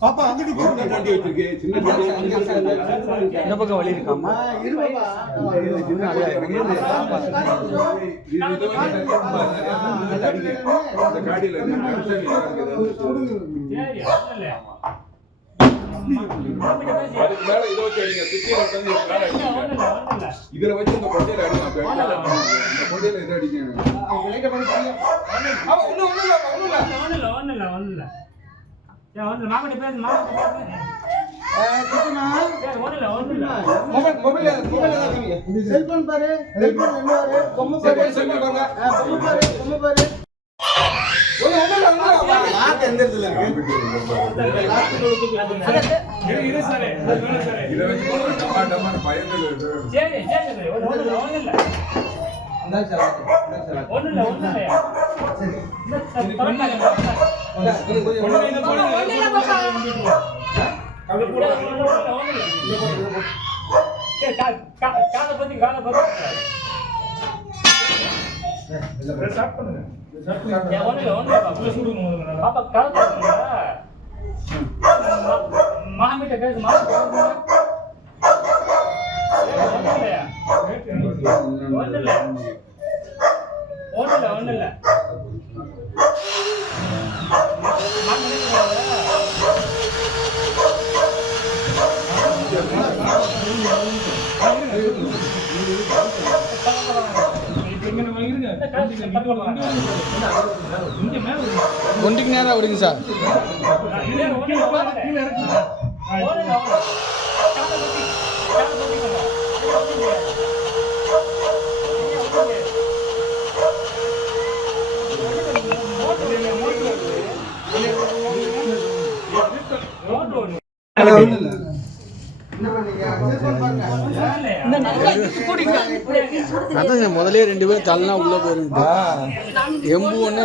பாப்பா அங்கிட்டு போய் வண்டி வச்சிருக்கு சின்ன இந்த பக்கம் வழி இருக்காமா சின்ன இதுல வச்சு இந்த கொண்டையில செல்போன் பாரு பொம்மை பாரு ஒன்றுக்கு நேரம் விடுங்க சார். அதான் முதலே 2 பேரும் தள்ளனா உள்ள போயிருந்தா எம்பு ஒண்ணு